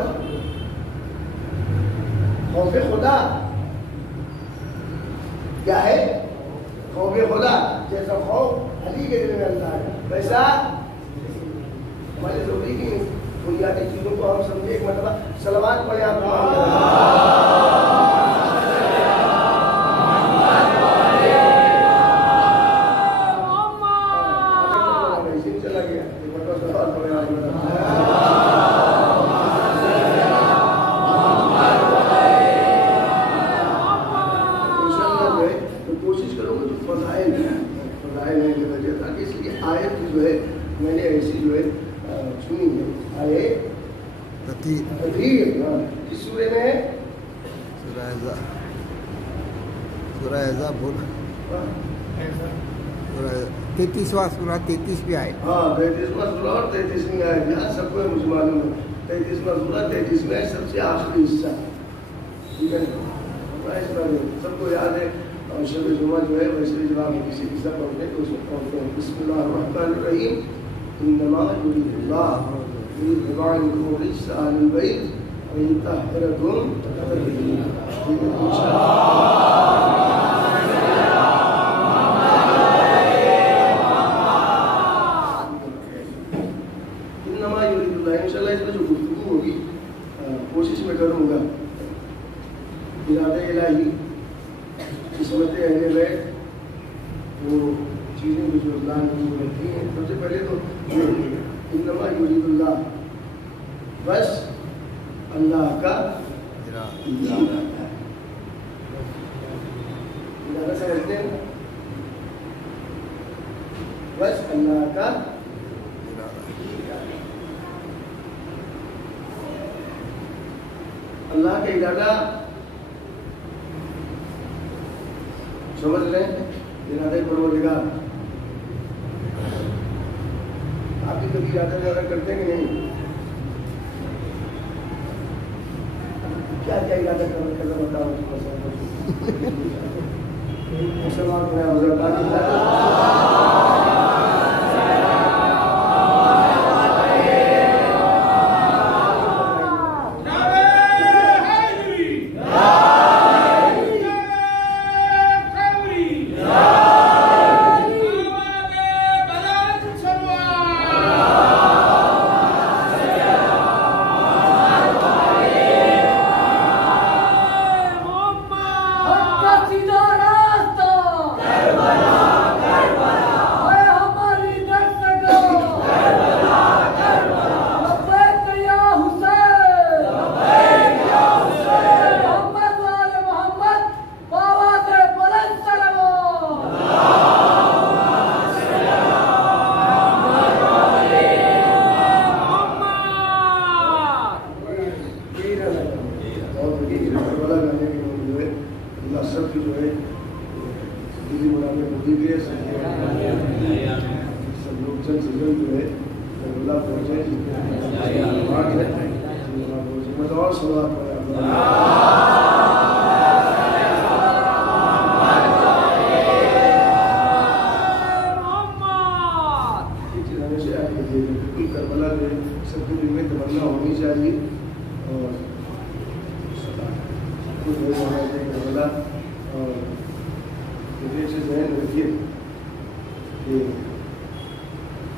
خوف خدا کیا ہے؟ خوف خدا جیسا خوف علی کے دل میں اللہ ہے ویسا ہماری ضروری کی بنیادی چیزوں کو ہم سمجھے. ایک مرتبہ صلوات پڑھیں آپ. چلا گیا صلوات پڑھیں آپ. کوشش کروں گا تو فضائل ہے کی وجہ تاکہ اس کی آیت جو ہے میں نے ایسی جو ہے سنی ہے. آیت تطہیر کس سورے میں ہے؟ سورہ احزاب 33واں سورہ 33 بھی آئے. ہاں 33واں سورہ اور 33ویں آیت. یہاں سب کو مجھے معلوم ہے 33واں سورہ 33ویں سب سے آخری حصہ. ٹھیک ہے سب کو یاد ہے. اور شب جمعہ جو ہے ویسے جب آپ کسی قصہ پڑھتے ہیں تو اس میں پڑھتے ہیں بسم اللہ الرحمن الرحیم انما یرید اللہ لیذهب عنکم الرجس اہل البیت ویطہرکم تطہیرا. انما یرید اللہ انشاءاللہ اس میں جو گفتگو ہوگی کوشش میں کروں گا ارادہ الہی قسمت اہل بیت وہ چیزیں جو اللہ نے رکھی ہیں. سب سے پہلے تو انما یرید اللہ بس اللہ کا ارادہ سمجھتے ہیں بس اللہ کا اللہ کا ارادہ سمجھ لیں. ارادہ پروردگار آپ بھی کبھی ارادہ زیادہ کرتے ہیں کہ نہیں؟ کیا کیا ارادہ کرنا بتاؤ. مسلمان کو حضرت دلی منافع ہوتی بھی ہے سب لوگ چند سے جلد جو ہے کربلا پہنچے میں تو اور سوال کربلا جو سب کے دل میں تمنا ہونی چاہیے اور کربلا اور سے ذہن رکھیے کہ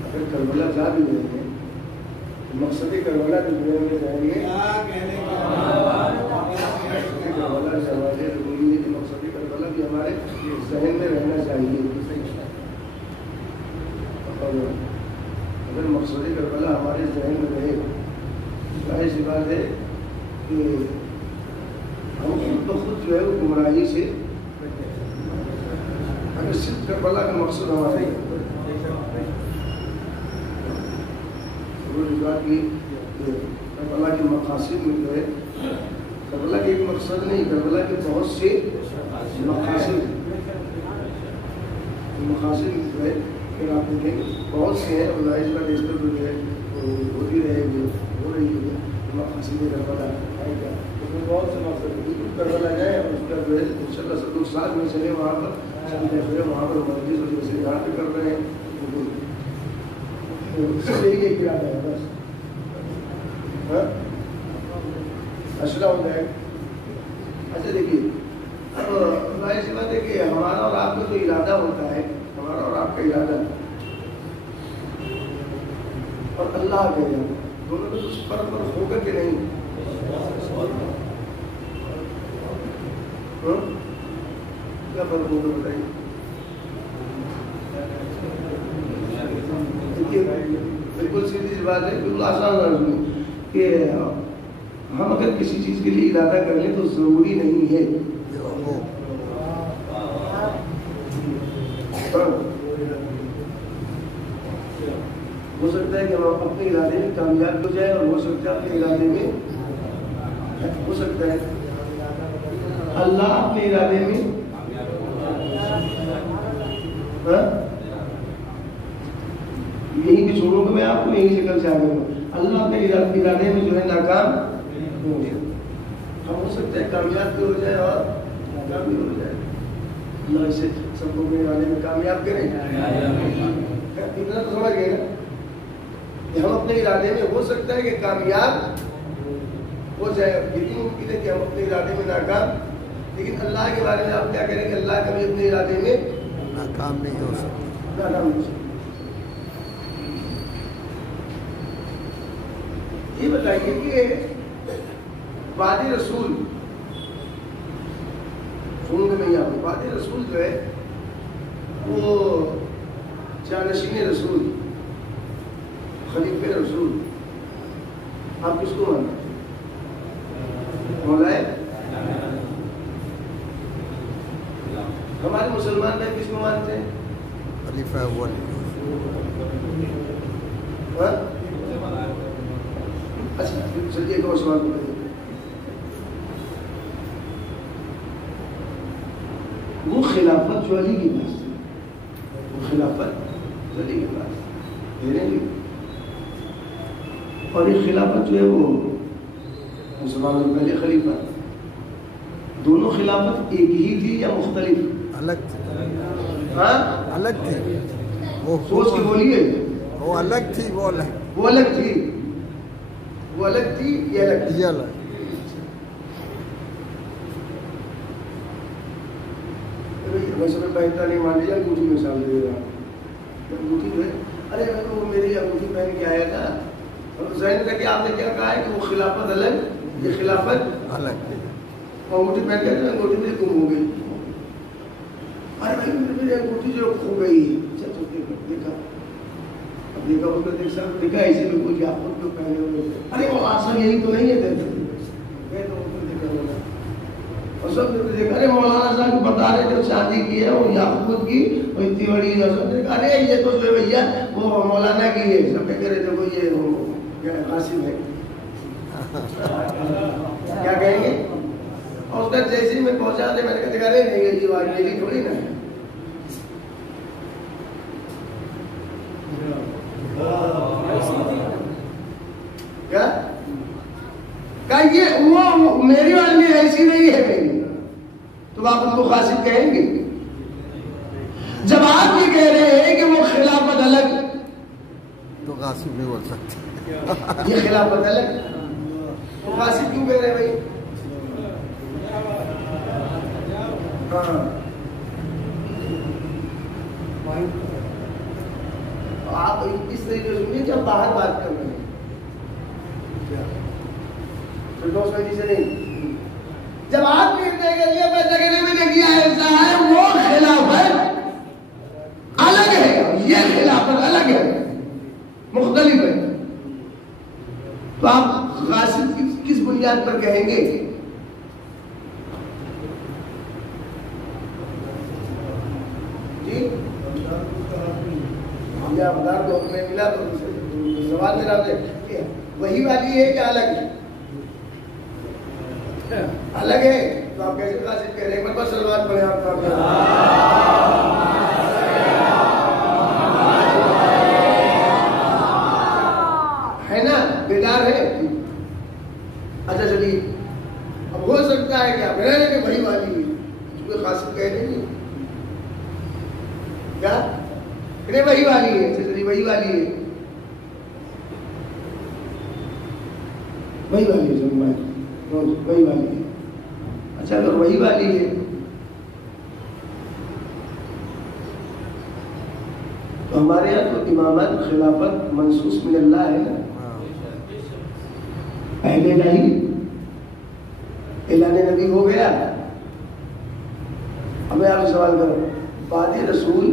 اگر کربلا جا بھی رہے ہیں تو مقصد کربلا کے ذہن میں جائیں گے کربلا سے ہمارے ضروری ہے کہ مقصد کربلا بھی ہمارے ذہن میں رہنا چاہیے اور اگر مقصد کربلا ہمارے ذہن میں رہے ظاہر سی بات ہے کہ ہم خود بخود جو ہے وہ گمراہی سے اگر صرف کربلا کا مقصد ہمارے اس بات کی کربلا کے مقاصد میں جو ہے کربلا کے ایک مقصد نہیں کربلا کے بہت سے مقاصد جو ہے پھر آپ دیکھیں بہت سے ہیں اور ظاہر کا ڈیجیٹل جو ہے ہوتی رہے گی ہو رہی ہے مقاصد کربلا آئے گا اس میں بہت سے مقصد بالکل کربلا جائے اور اس کا جو ہے ان شاء اللہ سب لوگ ساتھ میں چلے وہاں پر وہاں پر مسجد اور جیسے یہاں پہ کر رہے ہیں یہی ایک ارادہ ہے بس اشرا ہو جائے. اچھا دیکھیے اب ظاہر سی بات ہے کہ ہمارا اور آپ کا جو ارادہ ہوتا ہے ہمارا اور آپ کا ارادہ اور اللہ کا ارادہ دونوں میں کچھ فرق ہوگا کہ نہیں؟ کیا فرق ہوگا بتائیے. بالکل سیدھی سی بات ہے, بالکل آسان لفظ میں کہ ہم اگر کسی چیز کے لیے ارادہ کر لیں تو ضروری نہیں ہے ہو سکتا ہے کہ ہم اپنے ارادے میں کامیاب ہو جائے اور ہو سکتا ہے اپنے ارادے میں ہو سکتا ہے اللہ اپنے ارادے میں یہیں پہ چھوڑوں گا میں آپ کو, یہیں سے کل سے آگے ہوں. اللہ اپنے ارادے میں جو ہے ناکام ہم ہو سکتا ہے کامیاب بھی ہو جائے اور ناکام بھی ہو جائے. اللہ اسے سب کو اپنے ارادے میں کامیاب کریں. اتنا تو سمجھ گئے نا کہ ہم اپنے ارادے میں ہو سکتا ہے کہ کامیاب ہو جائے, یقین ممکن ہے کہ ہم اپنے ارادے میں ناکام, لیکن اللہ کے بارے میں آپ کیا کریں کہ اللہ کبھی اپنے ارادے میں ناکام نہیں ہو سکتا. ناکام نہیں ہو سکتا. یہ بتائیے کہ وعد رسول سنوں گے نہیں آپ, وعد رسول جو ہے وہ جانشین رسول خلیفہ رسول آپ کس کو مانتے ہیں؟ مولا ہمارے مسلمان میں کس کو مانتے ہیں؟ خلیفہ اول. اچھا چلیے ایک اور سوال بتائیے. وہ خلافت جو علی کے پاس تھی, وہ خلافت علی کے پاس دے رہے گی, اور یہ خلافت جو ہے وہ مسلمانوں کے پہلے خلیفہ, دونوں خلافت ایک ہی تھی یا مختلف؟ الگ تھی. ہاں الگ تھی. وہ سوچ کے بولیے. وہ الگ تھی. وہ الگ تھی. وہ الگ تھی یا الگ تھی؟ یہ الگ. ویسے میں پہنتا نہیں مان لیا, انگوٹھی مثال دے رہا. انگوٹھی جو ہے ارے وہ میری انگوٹھی پہن کے آیا تھا, اور ذہن تھا کہ آپ نے کیا کہا ہے کہ وہ خلافت الگ, یہ خلافت الگ. انگوٹھی پہن کے انگوٹھی میری گم ہو گئی. ارے بھائی میری انگوٹھی جو کھو گئی. دیکھا اب دیکھا اس کو دیکھ سر دیکھا ایسے میں کوئی آپ خود کو پہنے ہوئے, ارے وہ آسان یہی تو نہیں ہے. اور سب نے دیکھا ارے مولانا صاحب بتا رہے جو شادی کی ہے وہ یاقوت کی, وہ اتنی بڑی دیکھا ارے یہ تو جو ہے بھیا وہ مولانا کی ہے. سب کہہ رہے تھے وہ یہ وہ قاسم ہے, کیا کہیں گے. اور اس کا جیسے میں پہنچا دے میں نے کہا دیکھا رہے نہیں یہ بات میری تھوڑی نا, یہ وہ میری والی ایسی نہیں ہے میری، تو آپ ان کو قاصد کہیں گے؟ جب آپ یہ کہہ رہے ہیں کہ وہ خلافت الگ، تو غاصب نہیں بول سکتے، یہ خلافت الگ، تو قاصد کیوں کہہ رہے ہیں بھائی؟ ہاں آپ اس طریقے سے سنیے جب باہر بات کر رہے ہیں فردوس میں سے نہیں، جب آپ نے اتنے کر لیا پیسہ کہنے میں نے کیا ایسا ہے، وہ خلافت الگ ہے، یہ خلافت الگ ہے، مختلف ہے، تو آپ غاصب کس بنیاد پر کہیں گے؟ جی ہمیں اقدار تو ہمیں ملا تو سوال میرا کہ وہی والی ہے کیا الگ ہے؟ الگ ہے تو آپ کیسے قاصد کہہ رہے ہیں؟ مرتبہ سلوات پڑھیں آپ کا ہے نا، بیدار ہے؟ اچھا چلیے، اب ہو سکتا ہے کہ آپ رہنے کہ وہی والی ہے، کیونکہ قاصد کہہ دیں گے کیا کہ وہی والی ہے، اچھا چلیے وہی والی ہے، وہی والی ہے، وہی والی ہے، اچھا اگر وہی والی ہے تو ہمارے یہاں تو امامت خلافت منصوص من اللہ ہے نا، پہلے نہیں اعلان نبی ہو گیا، اب میں آپ سے سوال کروں بعد رسول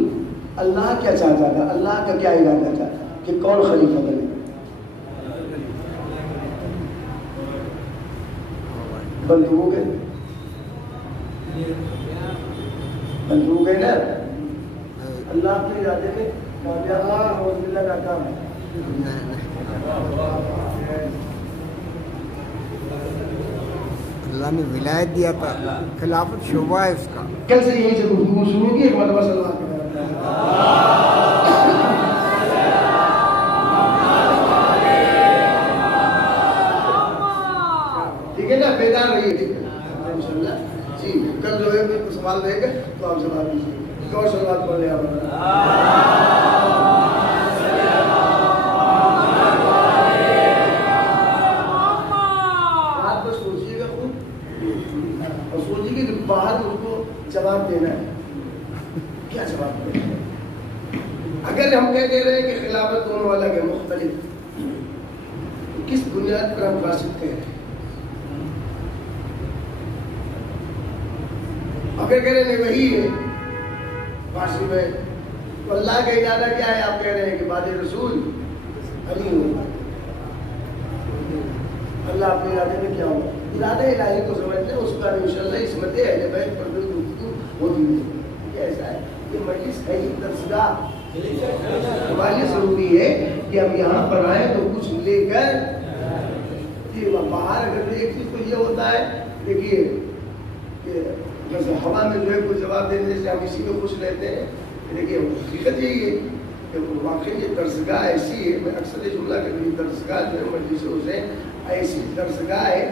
اللہ کیا چاہتا تھا، اللہ کا کیا ارادہ تھا کہ کون خلیفہ بنے؟ بند ہو گئے، بند ہو گئے نا، اللہ اپنے ارادے میں کامیاب اللہ ناکام ہے، اللہ نے ولایت دیا تھا، خلافت شعبہ ہے اس کا۔ کل سے یہی سے گفتگو شروع کی، ایک مرتبہ سلوات کریں۔ ٹھیک ہے نا، بیدار رہیے، ٹھیک ہے انشاءاللہ جی، کل جو ہے کوئی سوال رہے گا تو آپ جواب دیجیے، اور سلوات پڑھ لیں آپ۔ باہر اس کو جواب دینا ہے، کیا جواب دینا ہے؟ اگر ہم کہہ دے رہے ہیں کہ خلافت دونوں الگ ہے، مختلف، تو کس بنیاد پر ہم قاصد کہہ رہے ہیں؟ اگر کہہ رہے ہیں وہی ہے قاصد ہے، تو اللہ کا ارادہ کیا ہے؟ آپ کہہ رہے ہیں کہ بعد رسول علی ہوگا، اللہ اپنے ارادے میں کیا ہوگا؟ ارادہ الہی کو سمجھتے ہیں، اس کا انشاءاللہ عصمت اہل بیت پر بھی گفتگو ہوتی ہے، یہ ایسا ہے، یہ مجلس ہے ہی درسگاہ، ہمارے لیے ضروری ہے کہ ہم یہاں پر آئیں تو کچھ لے کر، باہر اگر ایک چیز تو یہ ہوتا ہے، دیکھیے کہ جیسے ہوا میں جو ہے کوئی جواب دینے سے ہم اسی میں خوش رہتے ہیں، دیکھیے حقیقت یہی ہے کہ واقعی یہ درسگاہ ایسی ہے، میں اکثر یہ جملہ کہ میری درسگاہ جو ہے مجلس حسین ایسی درسگاہ ہے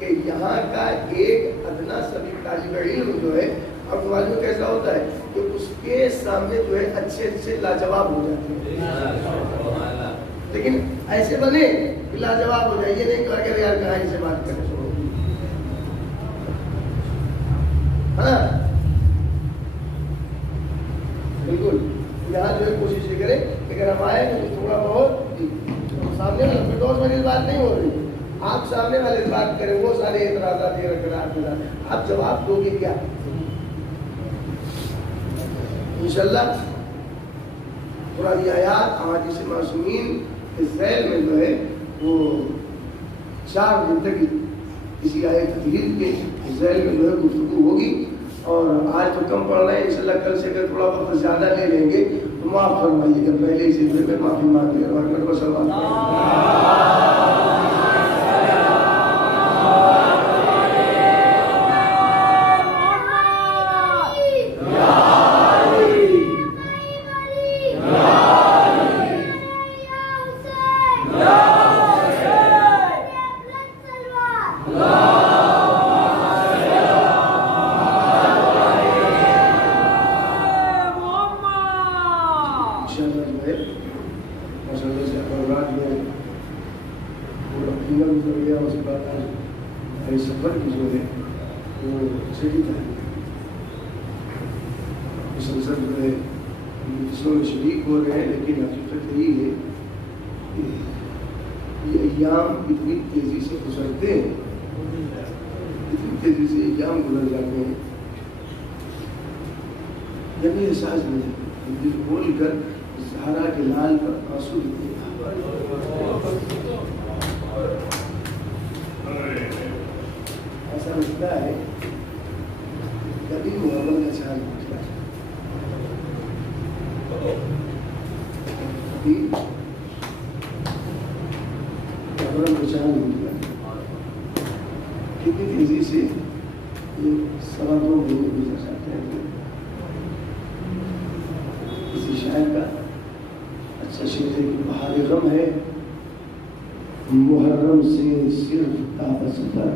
کہ یہاں کا ایک ادنا سبھی طالب علم جو ہے، اب معلوم کیسا ہوتا ہے کہ اس کے سامنے جو ہے اچھے اچھے لاجواب ہو جاتے ہیں، لیکن ایسے بنے کہ لاجواب ہو جائے، یہ نہیں کہ اگر یار کہاں سے بات کریں، ہاں بالکل، یہاں جو ہے کوشش یہ کرے کہ اگر ہم آئے تو تھوڑا بہت سامنے والا فردوس والی بات نہیں ہو رہی، آپ سامنے والے بات کریں، وہ سارے اعتراضات آپ جواب دو گے کیا؟ انشاءاللہ قرآن آیات احادیث معصومین کے ذیل میں جو ہے وہ 4 دن تک کسی آیت تطہیر کے ذیل میں جو ہے گفتگو ہوگی، اور آج تو کم پڑھ رہے ہیں، انشاءاللہ کل سے اگر تھوڑا وقت زیادہ لے لیں گے تو معاف فرمائیے گا، پہلے ہی سے میں معافی مانگ لے رہا ہوں، بعد سفر کی جو ہے وہ صحیح تھا مسلسل جو ہے جسموں میں شریک ہو رہے ہیں، لیکن حقیقت یہی ہے کہ یہ ایام اتنی تیزی سے گزرتے ہیں، اتنی تیزی سے ایام گزر جاتے ہیں، جب یہ احساس نہیں ہے دل کھول کر زہرا کے لال پر آنسو دیتے ہیں۔ ایسا لگتا ہے کبھی محبت کا چاند نکلا ہے، کبھی محبت کا چاند نکلا ہے، کتنی تیزی سے یہ 2.25 مہینے گزر جاتے ہیں۔ کسی شاعر کا اچھا شعر ہے کہ بہار غم ہے محرم سے صرف تابستہ،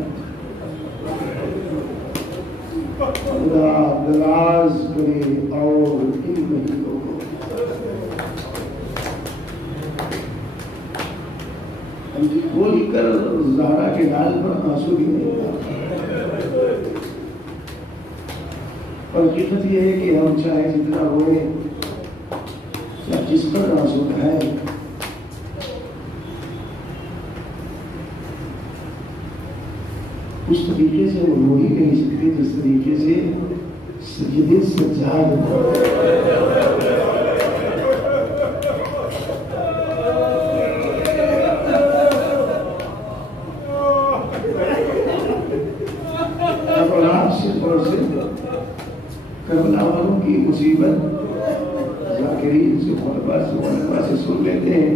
خدا دراز کرے اور ان مہینوں کو ہم جی کھول کر زہرا کے لال پر آنسو گرنے لگا۔ اور حقیقت یہ ہے کہ ہم چاہے جتنا روئیں یا جس پر آنسو بہائیں، اس طریقے سے وہ رو ہی نہیں سکتے جس طریقے سے سجدے سجاد کربلا والوں کی مصیبت ذاکرین سے خطبہ سے سن لیتے ہیں،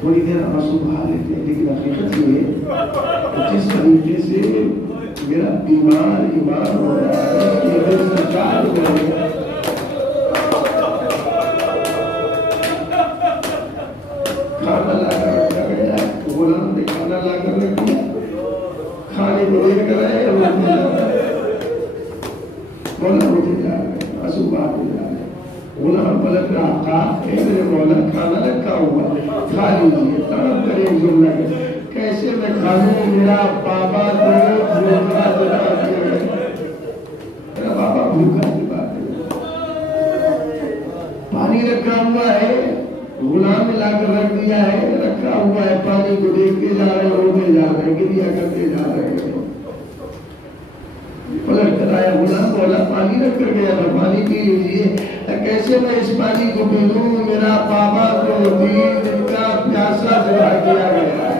تھوڑی دیر آنسو بہا لیتے ہیں، لیکن حقیقت یہ ہے جس طریقے سے میرا بیمار ایمان ہو رہا ہے، یہ دل سرکار ہو رہا ہے، کھانا لا کر رکھا گیا، غلام نے کھانا لا کر رکھ دیا، کھانے کو لے کر آئے اور رکھنے لگا، مولا مجھے جا رہے ہیں، آنسو بہا کے جا رہے ہیں، غلام پلٹ رہا تھا، اے میرے مولا کھانا رکھا ہوا کھا لیجیے، طرف کرے جملہ کیسے میں کھانوں، میرا بابا تو بھوکا دلا دیا ہے، میرا بابا بھوکا دلا دیا، پانی رکھا ہوا ہے، غلام لا کر رکھ دیا ہے، رکھا ہوا ہے، پانی کو دیکھتے جا رہے ہیں، روتے جا رہے ہیں، گریا کرتے جا رہے ہیں، پلٹ کر آیا غلام، بولا پانی رکھ کر گیا تھا، پانی پی لیجیے، کیسے میں اس پانی کو پی لوں، میرا بابا کو 3 دن کا پیاسا دلا دیا گیا،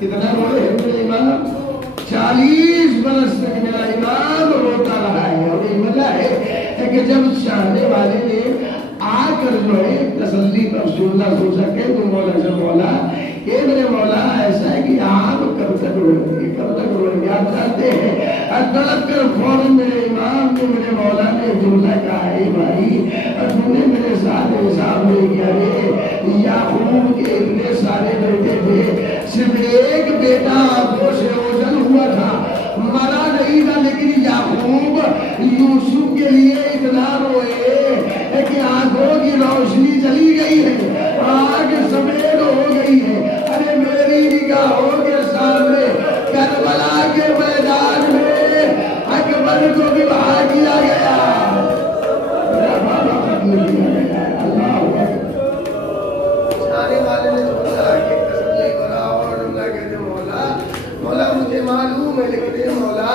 کتنا روئے ہیں میرے امام، 40 برس تک میرا امام روتا رہا ہے، اور یہ وجہ ہے کہ جب چاہنے والے نے آ کر جو ہے تسلی پر سننا سن سکے تو مولا سے مولا یہ میرے مولا ایسا ہے کہ آپ کب تک روئیں گے، کب تک روئیں گے، آپ چاہتے ہیں تڑپ کر فوراً میرے امام نے میرے مولا نے جملہ کہا ہے بھائی تم نے میرے ساتھ حساب نہیں کیا ہے، یعقوب کے اتنے سارے بیٹے تھے، صرف ایک بیٹا آنکھوں سے اوجھل ہوا تھا، مرا نہیں تھا، لیکن یعقوب یوسف کے لیے اتنا روئے کہ آنکھوں کی روشنی چلی گئی ہے، آنکھ سفید ہو گئی ہے، ارے میری نگاہوں کے سامنے کربلا کے میدان میں اکبر کو بھی بہا کیا گیا، میرا بابا ختم کیا گیا، اللہ اکبر۔ چاہنے والے نے سوچا کہ تسلی کرا اور جملہ کہتے مولا مجھے معلوم ہے، لیکن مولا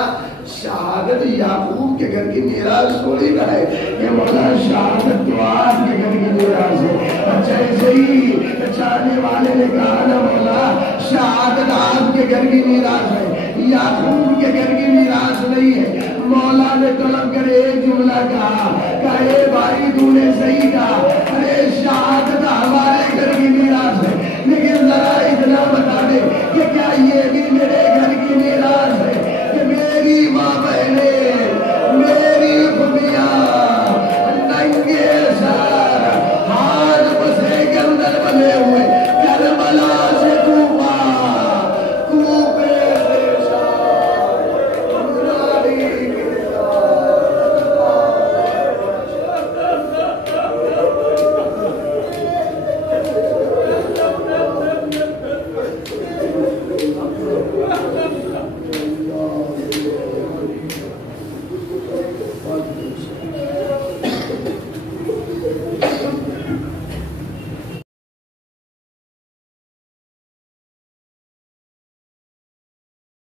شہادت یعقوب کے گھر کی میراث تھوڑی نہ ہے، یہ مولا شہادت تو آپ کے گھر کی میراث ہے، اچھا ایسے ہی چاہنے والے نے کہا نا مولا شہادت آپ کے گھر کی میراث ہے، یعقوب کے گھر کی میراث نہیں ہے، مولا نے طلب کر ایک جملہ کہا کہ اے بھائی تو نے صحیح کہا،